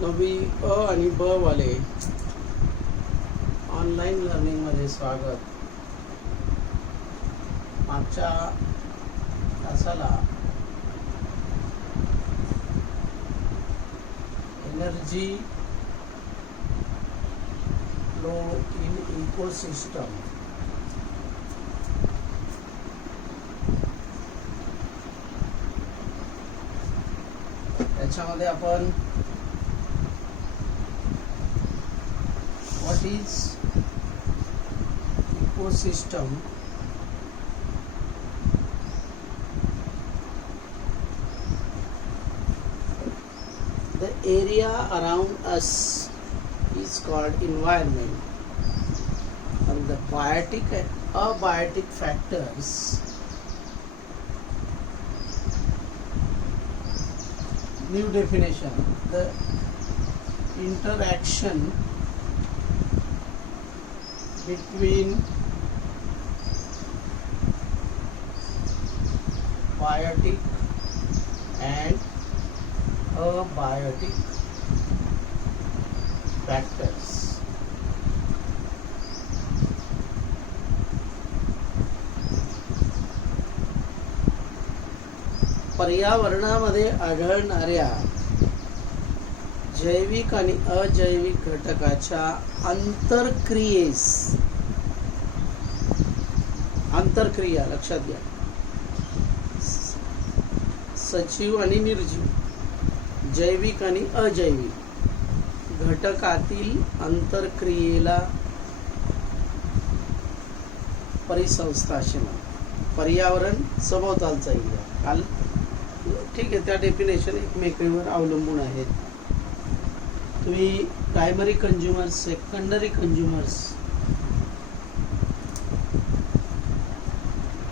नवी अ आणि ब वाले ऑनलाईन लर्निंगमध्ये स्वागत. मागच्या तासाला एनर्जी फ्लो इन इकोसिस्टम त्याच्यामध्ये आपण what is ecosystem, the area around us is called environment, and the biotic and abiotic factors new definition, the interaction between biotic and abiotic factors. पर्यावरणामध्ये आढळणाऱ्या जैविक आणि अजैविक घटकाच्या आंतरक्रिया लक्षात घ्या. सजीव आणि निर्जीव, जैविक आणि अजैविक घटकातील आंतरक्रियेला परिसंस्था असे म्हणतात. पर्यावरण सभोवतालचा एरिया. काल ठीक आहे, त्या डेफिनेशन एकमेकांवर अवलंबून आहेत. तुम्ही प्रायमरी कंझ्युमर्स, सेकंडरी कंझ्युमर्स,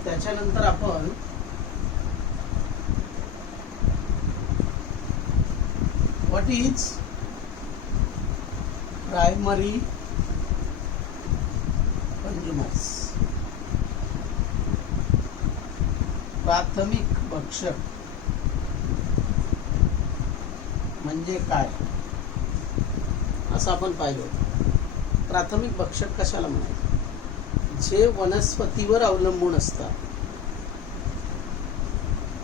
त्याच्यानंतर आपण व्हॉट इज प्रायमरी कंझ्युमर्स, प्राथमिक भक्षक म्हणजे काय असं आपण पाहिलं होतं. प्राथमिक भक्षक कशाला म्हणायचं? जे वनस्पतीवर अवलंबून असतात,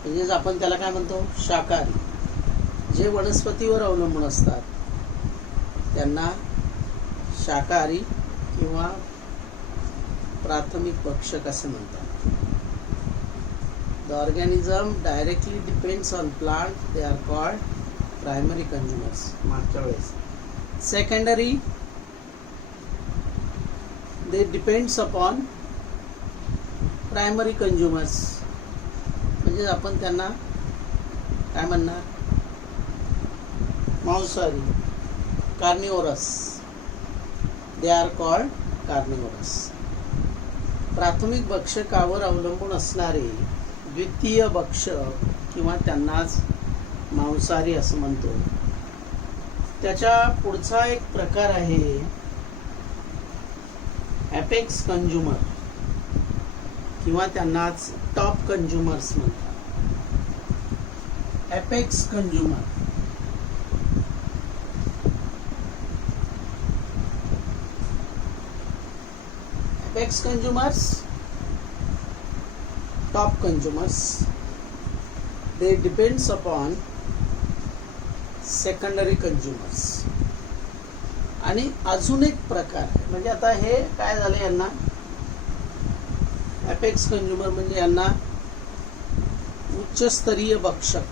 म्हणजेच आपण त्याला काय म्हणतो, शाकाहारी. जे वनस्पतीवर अवलंबून असतात त्यांना शाकाहारी किंवा प्राथमिक भक्षक असे म्हणतात. The organism directly depends on plant, they are called primary consumers. मागच्या वेळेस. Secondary, they depends upon primary consumers. म्हणजे आपण त्यांना काय म्हणणार, मांसाहारी, carnivorous. they are called carnivorous. प्राथमिक भक्षकावर अवलंबून असणारे द्वितीय भक्षक किंवा त्यांनाच मांसाहारी असं म्हणतो. त्याच्या पुढचा एक प्रकार आहे एपेक्स कंझ्युमर किंवा त्यांनाच टॉप कंझ्युमर्स म्हणतात. Apex consumer, apex consumers, top consumers, they depends upon secondary consumers. आणि अजून एक प्रकार म्हणजे आता हे काय झालं, यांना एपेक्स कंझ्युमर म्हणजे यांना उच्चस्तरीय भक्षक,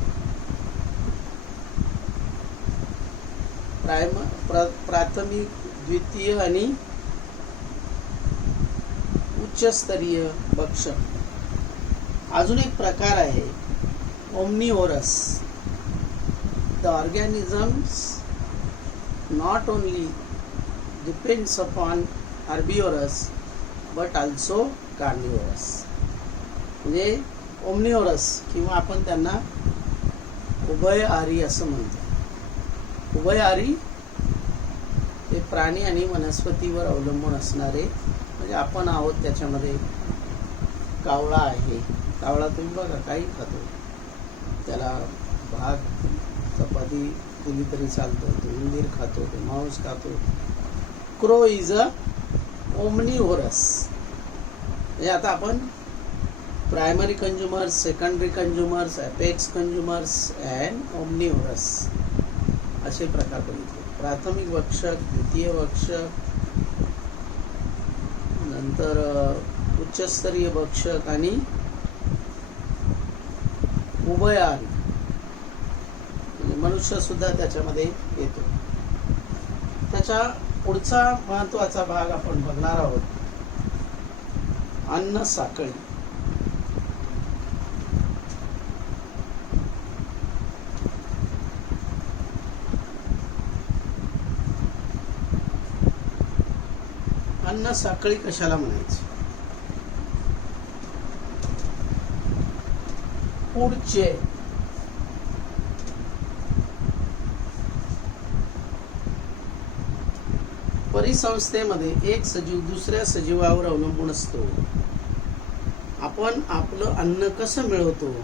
प्राथमिक, द्वितीय आणि उच्चस्तरीय भक्षक. अजून एक प्रकार आहे omnivorous. The organisms not only depends upon herbivores but also carnivorous. म्हणजे ओमनिवोरस किंवा आपण त्यांना उभयहारी असं म्हणतो. उभयहारी हे प्राणी आणि वनस्पतीवर अवलंबून असणारे, म्हणजे आपण आहोत त्याच्यामध्ये. कावळा आहे, कावळा तुम्ही बघा काही खातो, त्याला भात चपाती दिली तरी चालतं. तो उंदीर खातो, तो मांस खातो. Crow is a omnivorous. म्हणजे आता आपण primary consumers, secondary consumers, apex consumers and omnivorous असे प्रकार बघितले. प्राथमिक भक्षक, द्वितीय भक्षक, नंतर उच्चस्तरीय भक्षक आणि उभयहारी, म्हणजे मनुष्य सुद्धा त्याच्यामध्ये येतो. त्याच्या पुढचा महत्वाचा भाग आपण बघणार आहोत, अन्न साखळी. अन्न साखळी कशाला म्हणायची? Food chain. परिसंस्थेमध्ये एक सजीव दुसऱ्या सजीवावर अवलंबून असतो. आपण आपलं अन्न कसं मिळवतो,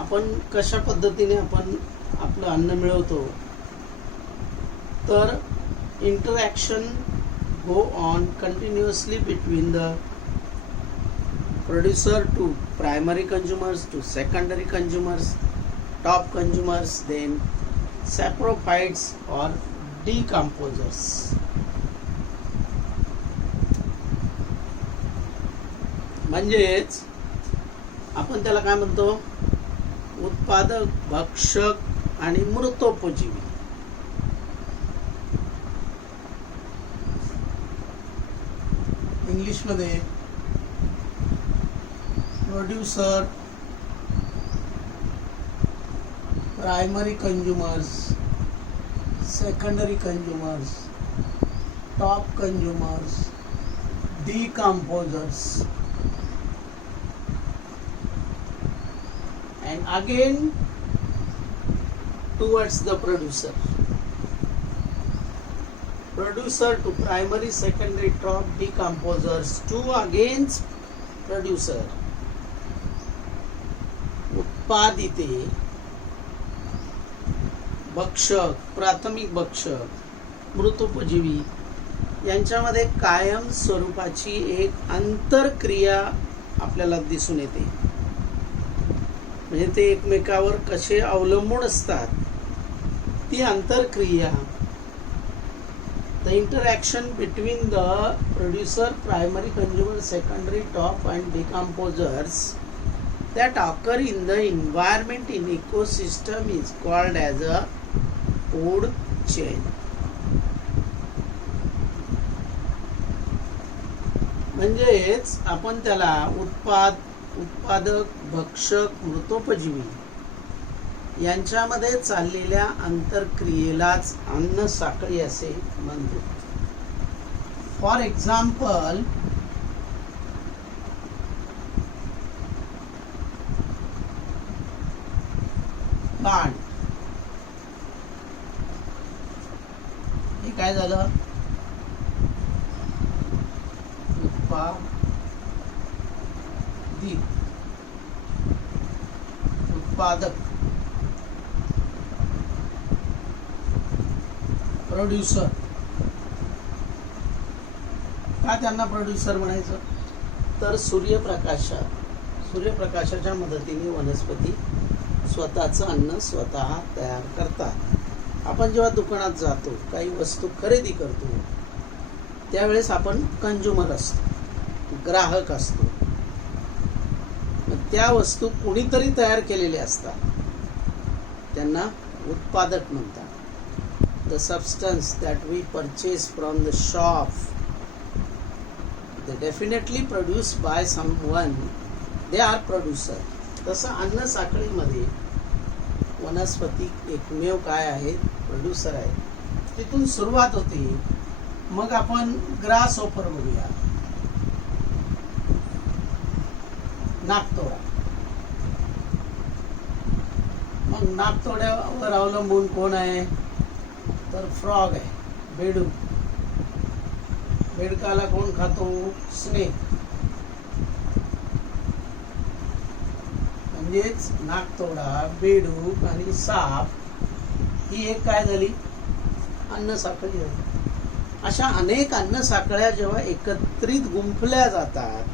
आपण कशा पद्धतीने आपण आपलं अन्न मिळवतो, तर interaction go on continuously between the producer to primary consumers to secondary consumers, top consumers, then saprophytes or decomposers. म्हणजेच आपण त्याला काय म्हणतो, उत्पादक, भक्षक आणि मृतोपजीवी. इंग्लिश मध्ये producer, primary consumers, secondary consumers, top consumers, decomposers, and again towards the producer. Producer to primary, secondary, top, decomposers to against producer. उत्पादिते, भक्षक, प्राथमिक भक्षक, मृतोपजीवी यांच्यामध्ये कायम स्वरूपाची एक आंतरक्रिया आपल्याला दिसून येते. म्हणजे ते एकमेकावर कसे अवलंबून असतात ती आंतरक्रिया. The interaction between the producer, primary consumer, secondary, top and decomposers that occur in the environment in ecosystem is called as a food chain. म्हणजेच आपण त्याला उत्पादक, भक्षक, मृतोपजीवी यांच्यामध्ये चाललेल्या आंतरक्रियेलाच अन्न साखळी असे म्हणतो. For example, plant. हे काय झालं, उत्पादक, प्रोड्युसर. का त्यांना प्रोड्युसर म्हणायचं, तर सूर्यप्रकाशाच्या मदतीने वनस्पती स्वतःचं अन्न स्वतः तयार करतात. आपण जेव्हा दुकानात जातो, काही वस्तू खरेदी करतो, त्यावेळेस आपण कंझ्युमर असतो, ग्राहक असतो. त्या वस्तू कोणीतरी तयार केलेल्या असतात, त्यांना उत्पादक म्हणतात. The substance that we purchase from the shop, they definitely produced by someone, they are producer. तसं अन्न साखळीमध्ये वनस्पती एकमेव काय आहेत, प्रोड्युसर आहे. तिथून सुरुवात होते. मग आपण ग्रास ऑफर बघूया, नाकतोडा. मग नाकतोड्यावर अवलंबून कोण आहे, तर फ्रॉग आहे, बेडूक. बेडकाला कोण खातो, स्नेक. म्हणजेच नाकतोडा, बेडूक आणि साप ही एक काय झाली, अन्न साखळी झाली. अशा अनेक अन्न साखळ्या जेव्हा एकत्रित गुंफल्या जातात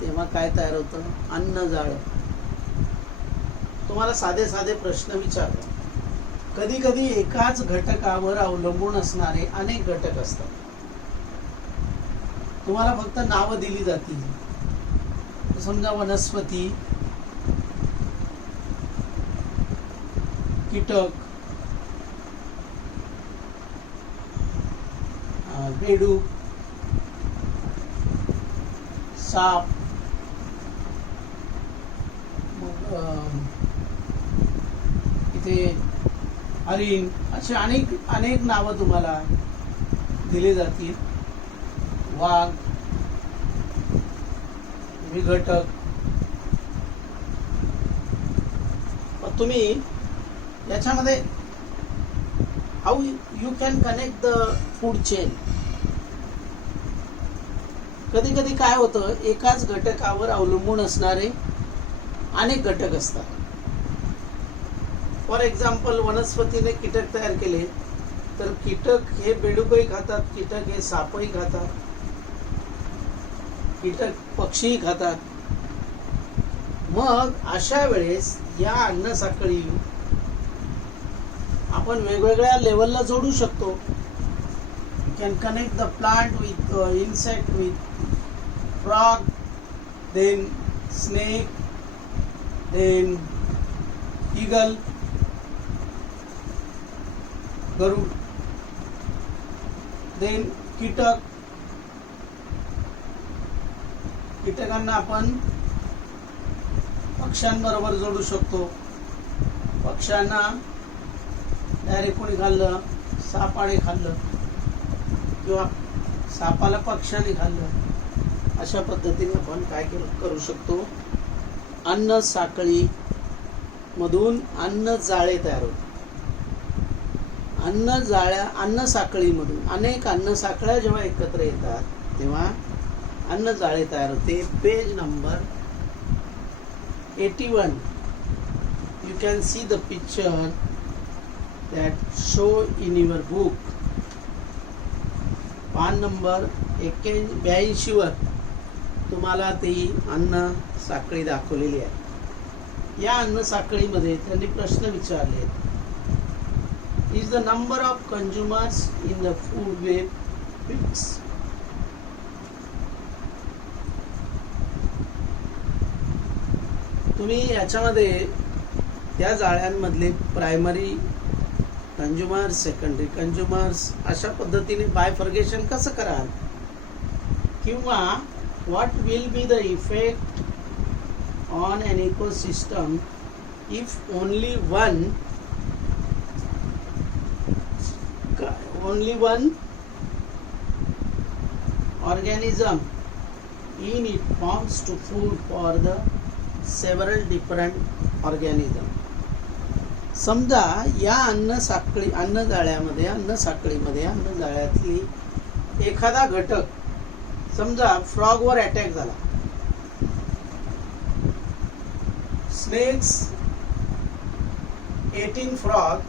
तेव्हा काय तयार होतं, अन्न जाळं. तुम्हाला साधे साधे प्रश्न विचारतो. कधी कधी एकाच घटकावर अवलंबून असणारे अनेक घटक असतात. तुम्हाला फक्त नावं दिली जातील. समजा वनस्पती, कीटक, बेडूक, साप, इथे हरिण, असे अनेक अनेक नावं तुम्हाला दिली जातील. वाघ, विघटक. तुम्ही याच्यामध्ये how you can connect the food chain. कधी कधी काय होतं, एकाच घटकावर अवलंबून असणारे अनेक घटक असतात. फॉर एक्झाम्पल, वनस्पतीने कीटक तयार केले तर कीटक हे बेडूकही खातात, कीटक हे सापही खातात, कीटक पक्षीही खातात. मग अशा वेळेस या अन्न साखळी आपण वेगवेगळ्या लेवलला जोडू शकतो. You can connect the plant with insect, with frog, then snake, then eagle, गरुड, देन कीटक. कीटकांना आपण पक्ष्यांबरोबर जोडू शकतो. पक्ष्यांना डायरेक्ट कोणी खाल्लं, सापाने खाल्लं किंवा सापाला पक्ष्याने खाल्लं, अशा पद्धतीने आपण काय करू शकतो, अन्न साखळी मधून अन्न जाळे तयार होते. अन्न साखळीमधून अनेक अन्न साखळ्या जेव्हा एकत्र येतात तेव्हा अन्न जाळे तयार होते. Page number 81. You can see the picture that show in your book. पान नंबर 82 वर तुम्हाला ती अन्न साखळी दाखवलेली आहे. या अन्न साखळीमध्ये त्यांनी प्रश्न विचारले. Is the number of consumers in the food web fixed? तुम्ही याच्यामध्ये त्या जाळ्यांमधले प्रायमरी कंझ्युमर्स, सेकंडरी कंझ्युमर्स अशा पद्धतीने बायफर्गेशन कसं कराल, किंवा what will be the effect on an ecosystem if only one organism in it forms to food for the several different organism. समजा या अन्न जाळ्यामध्ये अन्न जाळ्यातली एखादा घटक, समजा फ्रॉगवर अटॅक झाला, snakes eating frog,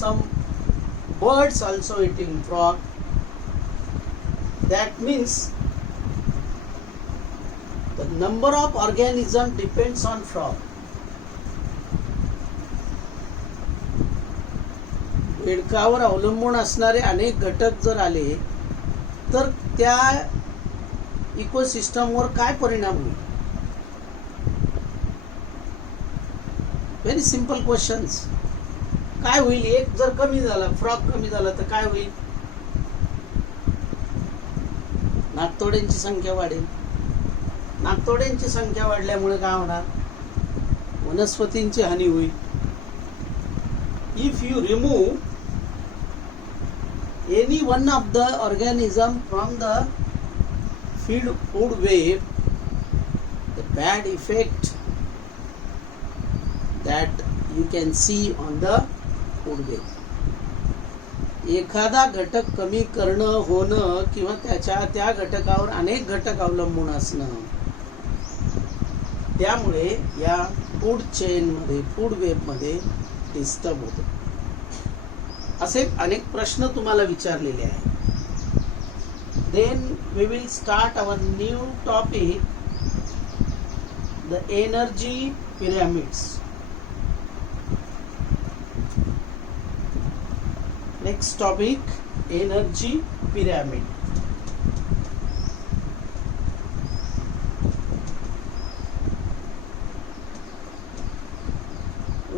some birds also eating frog. That means the number of organism depends on frog. बेडकावर अवलंबून असणारे अनेक घटक जर आले तर त्या इकोसिस्टमवर काय परिणाम होईल? Very simple questions. काय होईल? एक जर कमी झाला, फ्रॉग कमी झाला तर काय होईल? नाकतोड्यांची संख्या वाढेल. नाकतोड्यांची संख्या वाढल्यामुळे काय होणार? वनस्पतींची हानी होईल. If you remove any one of the organism from the food web, the bad effect that you can see on the food web. एखादा घटक कमी करणं, होणं किंवा त्या घटकावर अनेक घटक अवलंबून असणं, त्यामुळे या फूड चेनमध्ये, फूड वेबमध्ये डिस्टर्ब होतो. असे अनेक प्रश्न तुम्हाला विचारलेले आहेत. Then we will start our new topic, the energy pyramids. Next topic, energy pyramid.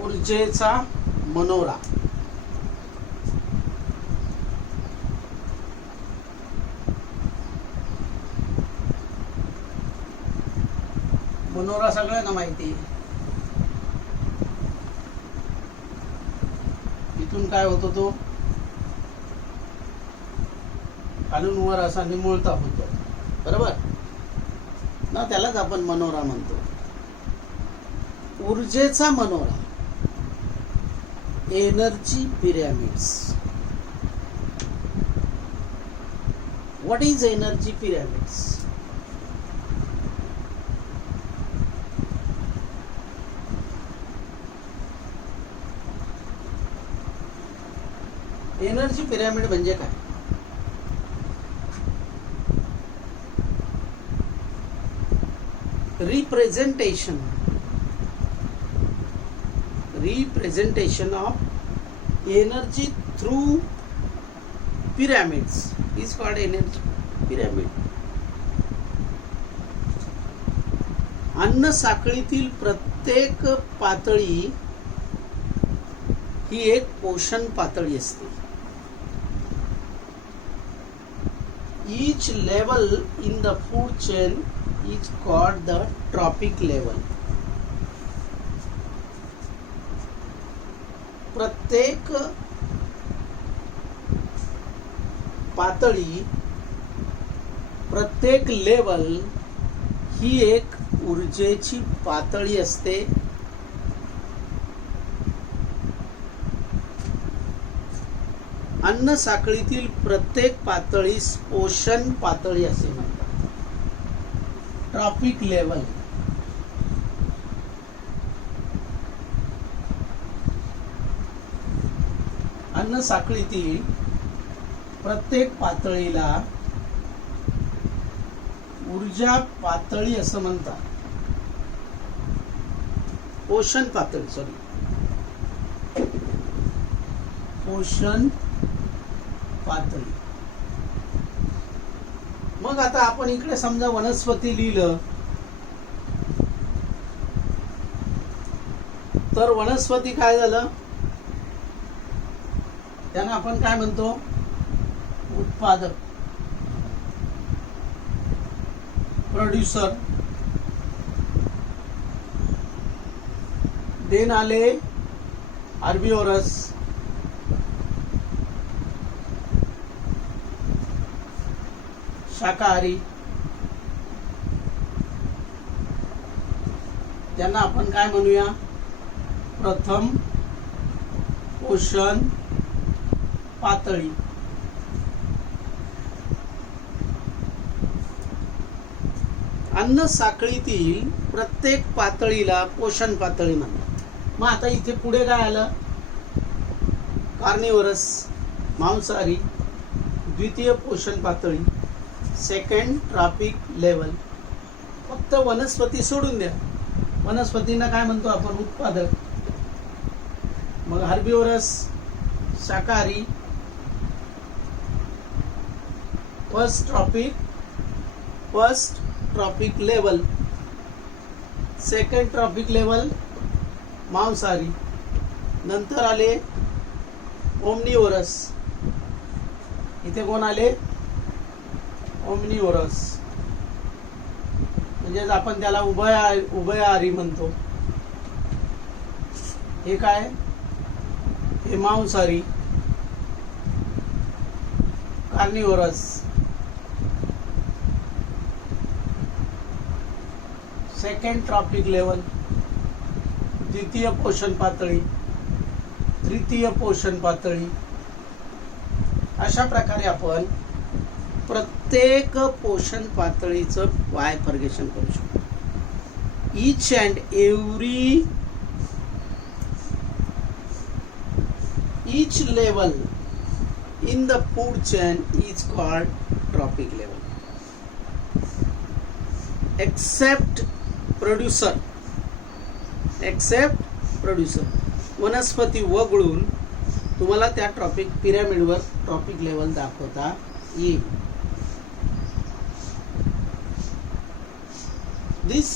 ऊर्जेचा मनोरा. मनोरा सगळ्यांना माहिती आहे. इथून काय होतो, तो खालून वर असा निमुळता होतो, बरोबर ना? त्यालाच आपण मनोरा म्हणतो. ऊर्जेचा मनोरा, energy pyramids. What is energy pyramids? Energy pyramid म्हणजे काय? Representation of energy through pyramids is called energy pyramid. अन्न साखळीतील प्रत्येक पातळी ही एक पोषण पातळी असते. Each level in the food chain is called the trophic level. प्रत्येक पातळी, प्रत्येक लेवल ही एक ऊर्जेची पातळी असते. अन्न साखळीतील प्रत्येक पातळीस पोषण पातळी असे म्हणतात, ट्रॉपिक लेवल. अन्न साखळीतील प्रत्येक पातळीला ऊर्जा पातळी असं म्हणतात, पोषण पातळी, पोषण पातळी. मग आता आपण इकडे समजा वनस्पती लिहिलं, तर वनस्पती काय झालं, त्यांना आपण काय म्हणतो, उत्पादक, प्रोड्युसर. देन आले हर्बिव्हरस, शाकाहारी. त्यांना आपण काय म्हणूया, प्रथम पोषण पातळी. अन्न साखळीतील प्रत्येक पातळीला पोषण पातळी म्हणतात. मग आता इथे पुढे काय आलं, कार्निव्हरस, मांसाहारी, द्वितीय पोषण पातळी, सेकंड ट्रॉपिक लेवल. फक्त वनस्पती सोडून द्या, वनस्पतींना काय म्हणतो आपण, उत्पादक. मग हर्बिव्हरस, शाकाहारी, first trophic level, second trophic level मांसाहारी. नंतर आले ओमनिव्होरस. इथे कोण आले, ओमनिव्होरस, म्हणजे आपण त्याला उभयहारी म्हणतो. हे काय, हे मांसाहारी, कार्निव्होरस. सेकंड ट्रॉपिक लेवल, द्वितीय पोषण पातळी, तृतीय पोषण पातळी. अशा प्रकारे आपण प्रत्येक पोषण पातळीचं बायफर्गेशन करू शकतो. each and every each level in the food chain is called trophic level except producer. वनस्पती वगळून तुम्हाला त्या ट्रॉपिक पिरॅमिडवर ट्रॉपिक लेवल दाखवता येईल. This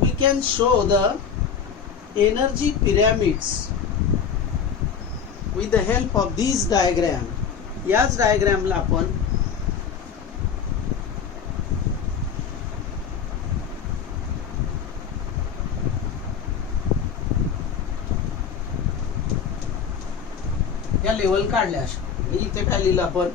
we can show the energy pyramids with the help of these diagram. याच डायग्रामला आपण या level काढल्या. इथे काय लिहिलं आपण,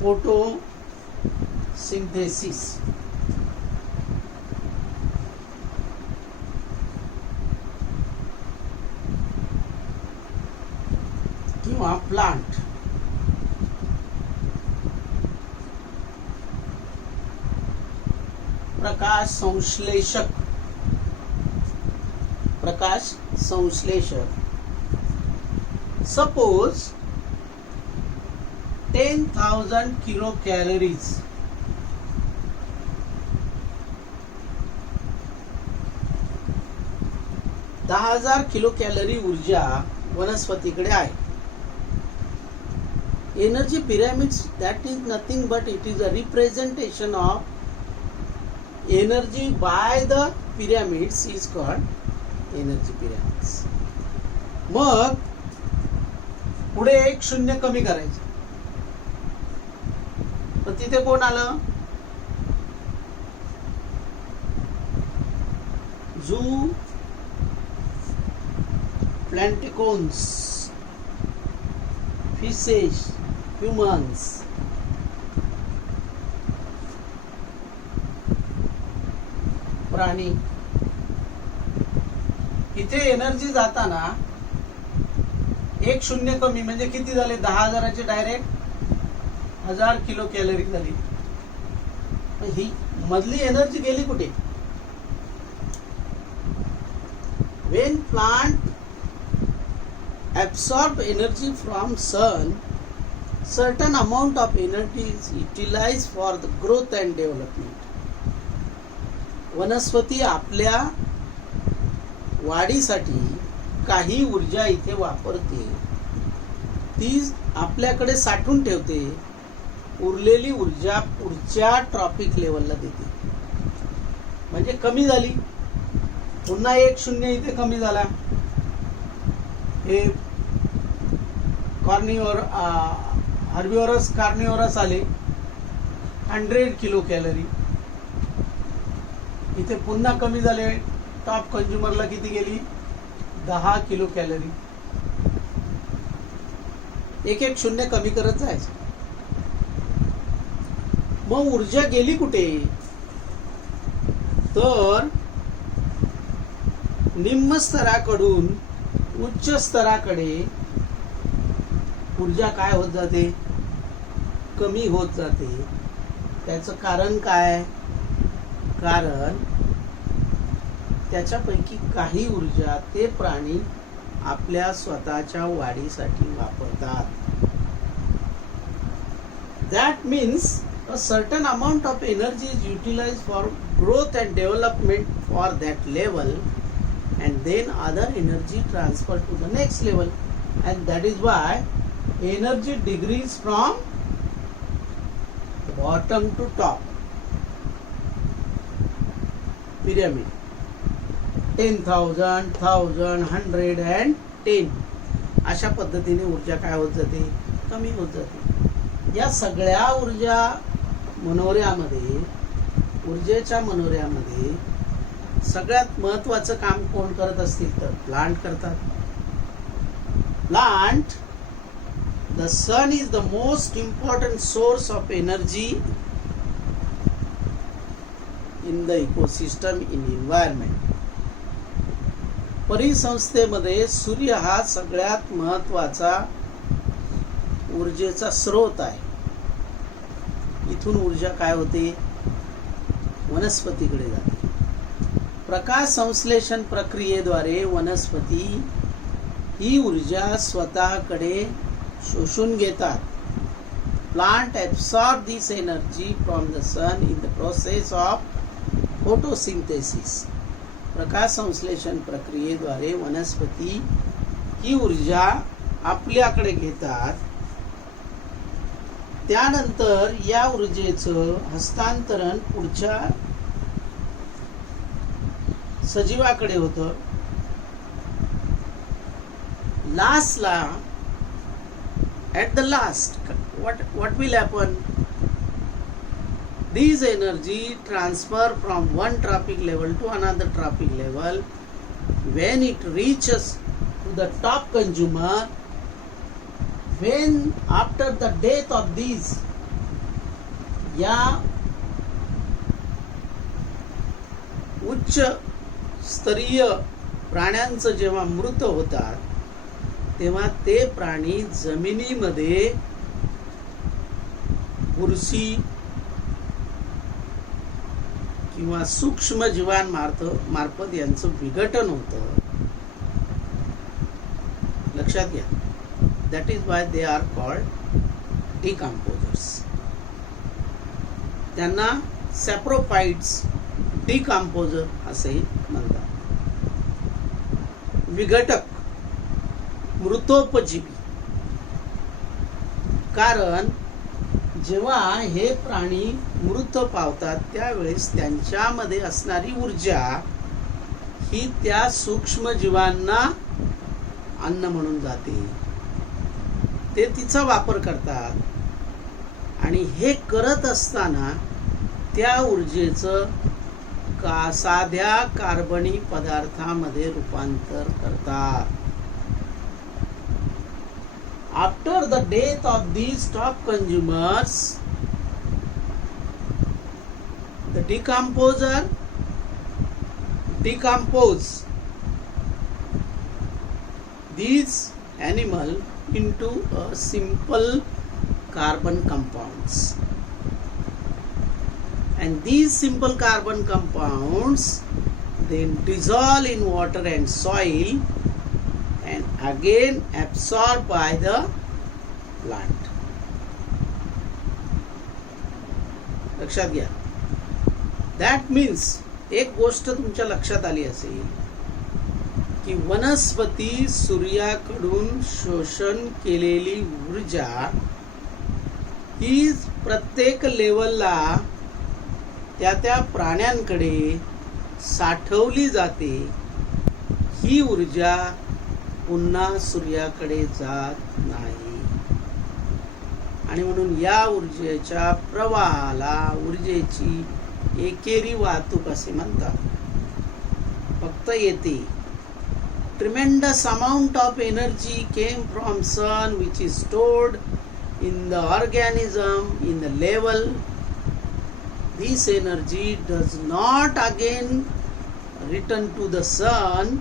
फोटोसिंथेसिस किंवा प्लांट. प्रकाश संश्लेषक. Suppose 10,000 kilo calories kilo calorie ऊर्जा वनस्पतीकडे आहे. Energy pyramids that is nothing but it is a representation of energy by the pyramids is called energy pyramids. मग पुढे एक शून्य कमी करायचं, तर तिथे कोण आलं, झू प्लॅन्टिकोन्स, फिशेस, ह्युमन्स. प्राणी. इथे एनर्जी जाताना एक शून्य कमी म्हणजे किती झाले, 10,000चे डायरेक्ट 1000 किलो कॅलरी झाली. ही मधली एनर्जी गेली कुठे. When plant absorb energy from sun, certain amount of energy is utilized for the growth and development. वनस्पती आपल्या वाढीसाठी काही ऊर्जा इथे वापरते, ती आपल्याकडे साठवून ठेवते. उरलेली ऊर्जा पुढच्या ट्रॉपिक लेवलला देते. म्हणजे कमी झाली, पुन्हा एक शून्य इथे कमी झाला. हे हर्बिवरस कार्निवरस आले 100 किलो कॅलरी. इथे पुन्हा कमी झाले, टॉप कंझ्युमरला किती गेली, 10 किलो कॅलरी. एक एक शून्य कमी करत जायचं. मग ऊर्जा गेली कुठे, तर निम्न स्तराकडून उच्च स्तराकडे ऊर्जा काय होत जाते, कमी होत जाते. त्याचं कारण काय, कारण त्याच्यापैकी काही ऊर्जा ते प्राणी आपल्या स्वतःच्या वाढीसाठी वापरतात. That means a certain amount of energy is utilized for growth and development for that level, and then other energy transferred to the next level, and that is why energy degrees from bottom to top pyramid. 10,000, 1,000, 100 and 10 अशा पद्धतीने ऊर्जा काय होत जाते, कमी होत जाते. या सगळ्या ऊर्जेच्या मनोऱ्यामध्ये सगळ्यात महत्वाचं काम कोण करत असतील तर प्लांट करतात. Plant, the sun is the most important source of energy in the ecosystem, in environment. परिसंस्थेमध्ये सूर्य हा सगळ्यात महत्वाचा ऊर्जेचा स्रोत आहे. इथून ऊर्जा काय होते, वनस्पतीकडे जाते. प्रकाश संश्लेषण प्रक्रियेद्वारे वनस्पती ही ऊर्जा स्वतःकडे शोषून घेतात. Plant absorb this energy from the sun in the process of photosynthesis. प्रकाश संश्लेषण प्रक्रियेद्वारे वनस्पती ही ऊर्जा आपल्याकडे घेतात. त्यानंतर या ऊर्जेचं हस्तांतरण पुढच्या सजीवाकडे होतं. लास्टला at the last what will happen, these energy transfer from one trophic level to another trophic level. When it reaches to the top consumer, when after the death of these या उच्च स्तरीय प्राण्यांचं जेव्हा मृत होतात तेव्हा ते प्राणी जमिनीमध्ये बुरशी किंवा सूक्ष्म जीवांमार्फत यांचं विघटन होतं. लक्षात घ्या. That is why they are called decomposers. त्यांना सॅप्रोफाइट्स, डिकम्पोजर असेही म्हणतात. विघटक, मृतोपजीवी. कारण जेव्हा हे प्राणी मृत पावतात त्यावेळेस त्यांच्यामध्ये असणारी ऊर्जा ही त्या सूक्ष्म जीवांना अन्न म्हणून जाते. ते तिचा वापर करतात आणि हे करत असताना त्या ऊर्जेचं साध्या कार्बनी पदार्थामध्ये रूपांतर करतात. After the death of these top consumers, the decomposer decompose these animal into a simple carbon compounds, and these simple carbon compounds then dissolve in water and soil and again absorbed by the plant. लक्षात घ्या. That means एक गोष्ट तुमच्या लक्षात आली असेल की वनस्पती सूर्याकडून शोषण केलेली ऊर्जा ही प्रत्येक लेवलला त्या प्राण्यांकडे साठवली जाते. ही ऊर्जा पुन्हा सूर्याकडे जात नाही आणि म्हणून या ऊर्जेच्या प्रवाहाला ऊर्जेची एकेरी वाहतूक असे म्हणतात. फक्त येते. Tremendous amount of energy came from sun which is stored in the organism in the level. This energy does not again return to the sun.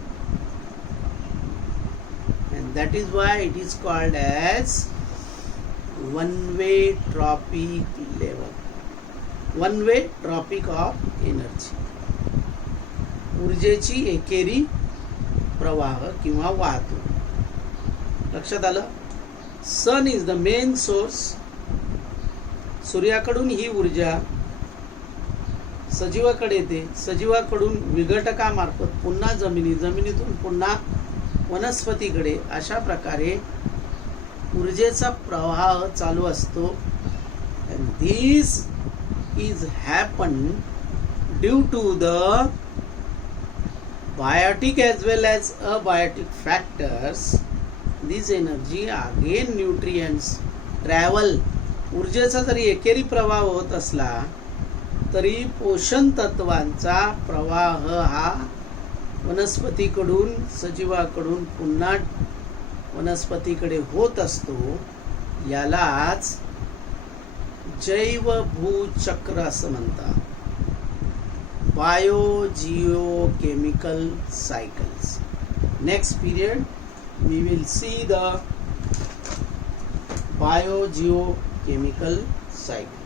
That is why it is called as one-way tropic level, one-way tropic of energy. ऊर्जेची एकेरी प्रवाह किंवा वाहतूक. लक्षात आलं. सन is the main source. सूर्याकडून ही ऊर्जा सजीवाकडे येते. सजीवाकडून विघटकामार्फत पुन्हा जमिनीतून पुन्हा वनस्पतीकडे. अशा प्रकारे ऊर्जेचा प्रवाह चालू असतो. and this is happened due to the biotic as well as abiotic factors. This energy again nutrients travel. ऊर्जेचा जरी एकेरी प्रवाह होत असला तरी पोषण तत्वांचा प्रवाह हा वनस्पतीकडून सजीवाकडून पुन्हा वनस्पतीकडे होत असतो. यालाच जैव भूचक्र असं म्हणतात. Bio Jio chemical cycles. next period we will see the biogeochemical cycle.